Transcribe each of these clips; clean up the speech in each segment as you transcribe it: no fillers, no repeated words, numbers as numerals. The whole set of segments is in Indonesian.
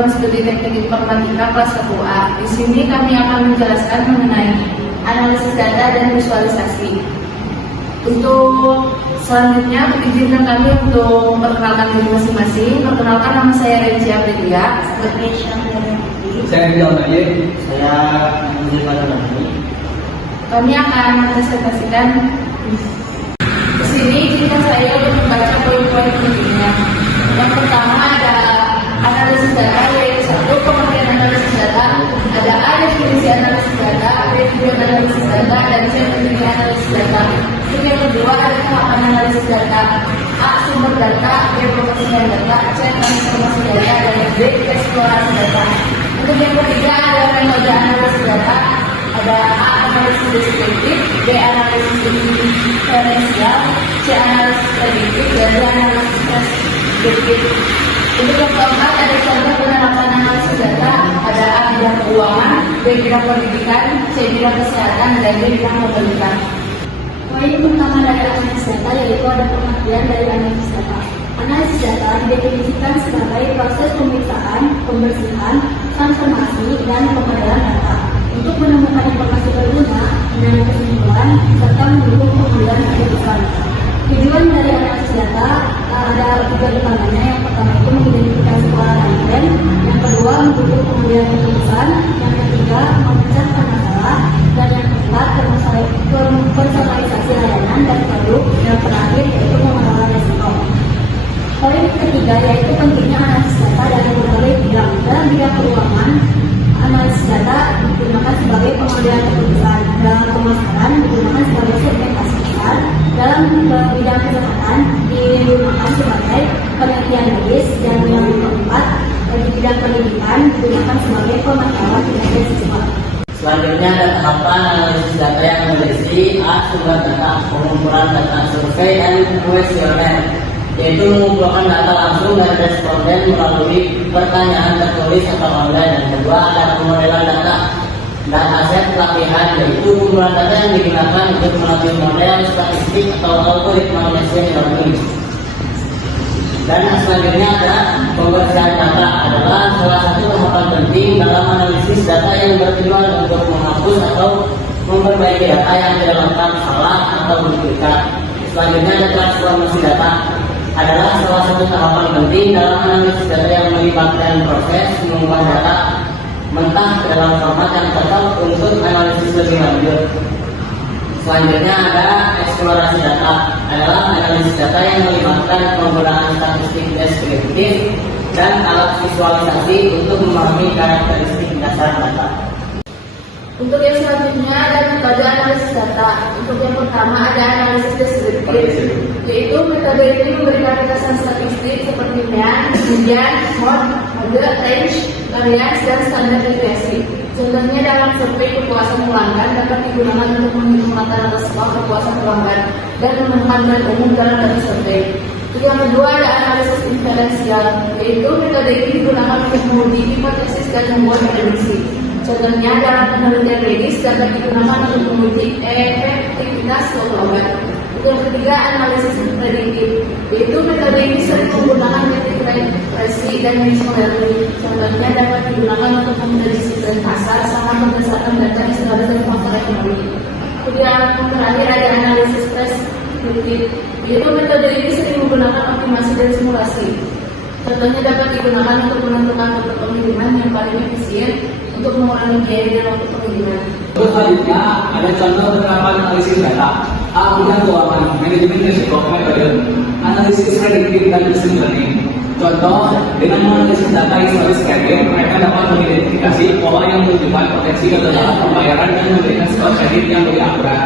program studi teknik informatika kelas 1A. Di sini kami akan menjelaskan mengenai analisis data dan visualisasi. Untuk selanjutnya, izinkan kami untuk memperkenalkan diri masing-masing. Perkenalkan, nama saya Renci Aprilia. Saya Rizal Naye. Saya Anjir Padamani. Kami akan mempresentasikan di sini. Izinkan saya untuk membaca poin-poin pentingnya. Yang pertama ada analisis data, yaitu 1. Pengertian analisis data. Ada A, definisi analisis data, B, tujuan analisis data, dan C, pentingnya analisis data. Yang kedua ada tahapan analisis data. A, sumber data, B, pengisian data, C, transformasi data, dan D, eksplorasi data. Untuk yang ketiga ada metode analisis data. Ada A, analisis deskriptif, B, analisis diferensial, C, analisis prediktif, dan D, analisis preskriptif. Untuk yang keempat ada contoh penerapan analisis data. Ada A, bidang keuangan, B, bidang pendidikan, C, bidang kesehatan, dan D, bidang pemerintahan. Poin pertama dari analisis data yaitu ada pengertian dari analisis data. Analisis data didefinisikan sebagai proses pemeriksaan, pembersihan, transformasi, dan pemodelan data untuk menemukan informasi berguna, mengambil kesimpulan, serta mendukung pengambilan keputusan. Tujuan dari analisis data ada 3 utamanya. Yang pertama itu mengidentifikasi pola dan tren, yang kedua mendukung pengambilan keputusan, yang ketiga memecahkan masalah, dan yang keempat personalisasi layanan dan produk, yang terakhir yaitu mengelola risiko. Poin ketiga yaitu pentingnya analisis data dari berbagai bidang. Dalam bidang keuangan, analisis data digunakan sebagai pengambilan keputusan. Dalam pemasaran digunakan sebagai segmentasi pasar. Dalam bidang kesehatan digunakan sebagai penelitian medis, dan yang keempat di bidang pendidikan digunakan sebagai pemantauan kinerja siswa. Selanjutnya ada tahapan analisis data yang berisi A, sumber data, pengumpulan data survei, dan kuesioner, yaitu mengumpulkan data langsung dari responden melalui pertanyaan tertulis atau online. Dan kedua ada pemodelan data dan aset pelatihan, yaitu kumpulan data yang digunakan untuk melatih model statistik atau algoritma machine learning. Dan selanjutnya ada pembersihan data, adalah salah satu tahapan penting dalam analisis data yang bertujuan untuk menghapus atau memperbaiki data yang tidak lengkap, salah, atau duplikat. Selanjutnya ada transformasi data, adalah salah satu tahapan penting dalam analisis data yang melibatkan proses mengubah data mentah ke dalam format yang cocok untuk analisis lebih lanjut. Selanjutnya ada eksplorasi data, adalah analisis data yang melibatkan penggunaan statistik deskriptif dan alat visualisasi untuk memahami karakteristik dasar data. Untuk yang selanjutnya ada metode analisis data. Untuk yang pertama ada analisis deskriptif, yaitu metode ini memberikan batasan statistik seperti mean, median, mode, range, variance, dan standar deviasi. Contohnya dalam survei kepuasan pelanggan dapat digunakan untuk menghitung rata-rata skor kepuasan pelanggan dan menemukan tren umum dalam data survei. Untuk yang kedua ada analisis diferensial, yaitu metode ini digunakan untuk menguji hipotesis dan membuat prediksi. Contohnya dalam penelitian medis dapat digunakan untuk menguji efektivitas suatu obat. Untuk yang ketiga analisis prediktif, yaitu metode ini sering menggunakan metode regresi dan machine learning. Contohnya dapat digunakan untuk memprediksi tren pasar sama berdasarkan data historis dan faktor ekonomi. Kemudian terakhir ada analisis preskriptif, yaitu metode ini sering menggunakan optimasi dan simulasi. Contohnya dapat digunakan untuk menentukan rute pengiriman yang paling efisien untuk mengurangi biaya dan waktu pengiriman. Selanjutnya ada contoh penerapan analisis data. A, bidang keuangan, manajemen risiko, metode analisis prediktif dan machine learning. Contoh, dengan menganalisis data historis kredit, mereka dapat mengidentifikasi pola yang menunjukkan potensi kegagalan pembayaran dan memberikan skor kredit yang lebih akurat.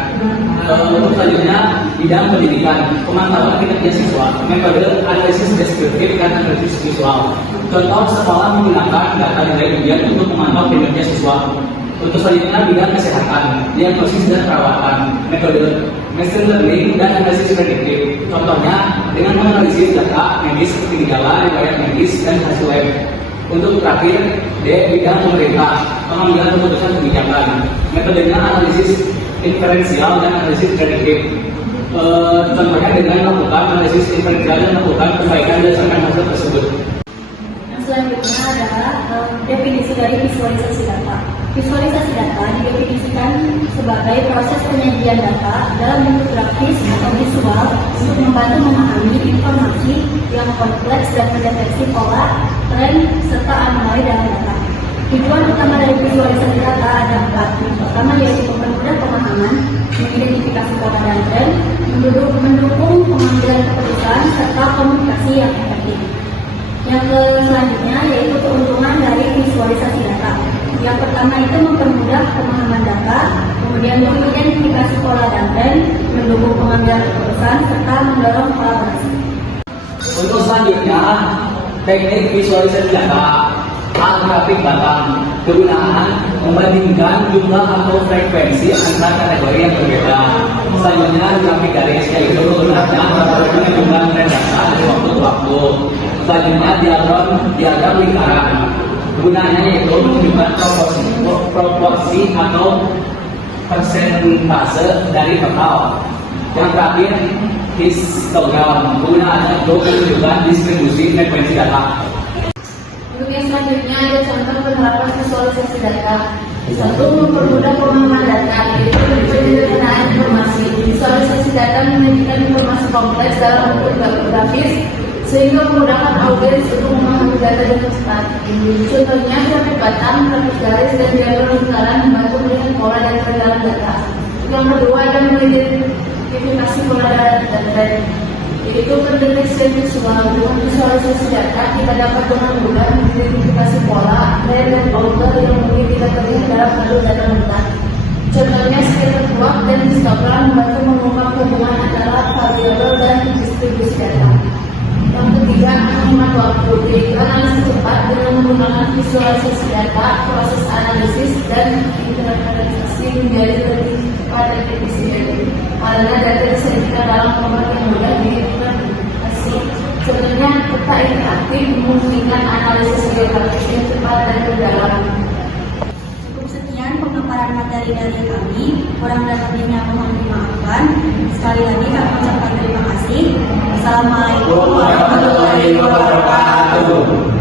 Untuk selanjutnya, bidang pendidikan, pemantauan kinerja siswa, metode analisis deskriptif dan analisis visual. Contoh, sekolah menggunakan data nilai ujian untuk memantau kinerja siswa. Untuk selanjutnya bidang kesehatan, diagnosis dan perawatan, metode machine learning dan analisis prediktif. Contohnya dengan menganalisis data medis seperti gejala, riwayat medis, dan hasil lab. Untuk terakhir, D, bidang pemerintah, pengambilan keputusan kebijakan. Metodenya analisis diferensial dan analisis prediktif. Contohnya dengan melakukan analisis diferensial dan melakukan perbaikan berdasarkan hasil tersebut. selanjutnya adalah definisi dari visualisasi data. Visualisasi data didefinisikan sebagai proses penyajian data dalam bentuk grafis atau visual untuk membantu memahami informasi yang kompleks dan mendeteksi pola, tren, serta anomali dalam data. Tujuan utama dari visualisasi data ada 4. Yang pertama yaitu mempermudah pemahaman, mengidentifikasi pola dan tren, mendukung pengambilan keputusan, serta komunikasi yang efektif. Yang selanjutnya yaitu keuntungan dari visualisasi data. Yang pertama itu mempermudah pemahaman data, kemudian mengidentifikasi pola dan tren, mendukung pengambilan keputusan, serta mendorong kolaborasi. Untuk selanjutnya, teknik visualisasi data. Grafik data. Kegunaan membandingkan jumlah atau frekuensi antara kategori yang berbeda. Selanjutnya, grafik garis yaitu kegunaannya memperoleh jumlah tren data dari waktu ke waktu. Selanjutnya, diagram lingkaran. Kegunaannya yaitu menunjukkan proporsi atau persentase dari total. Yang terakhir, histogram. Kegunaannya untuk menunjukkan distribusi frekuensi data. Untuk yang selanjutnya ada contoh penerapan visualisasi data. Satu, mempermudah pemahaman data, yaitu penyederhanaan informasi. Visualisasi data menyajikan informasi kompleks dalam bentuk grafis sehingga memudahkan audiens untuk memahami data dengan cepat. Contohnya grafik batang, grafik garis, dan diagram lingkaran membantu melihat pola dan perbedaan data. Yang kedua ada mengidentifikasi pola dan tren, yaitu pendeteksian visual. Dengan visualisasi data kita dapat dengan mudah mengidentifikasi pola, tren, dan author yang mungkin tidak terlihat dalam jalur data mentah. Contohnya scatter plot dan histogram membantu mengungkap hubungan antara variabel dan distribusi data. Yang ketiga, menghemat waktu, yaitu analisis cepat dengan menggunakan visualisasi data, proses analisis, dan interpretasi menjadi lebih pada efisien. Karena data disajikan dalam format yang mudah diinterpretasi. Contohnya, peta interaktif memungkinkan analisis geografis yang cepat dan mendalam. Cukup sekian pemaparan materi dari kami. Kurang dan lebihnya mohon dimaafkan. Sekali lagi kami ucapkan terima kasih. Assalamualaikum warahmatullahi wabarakatuh.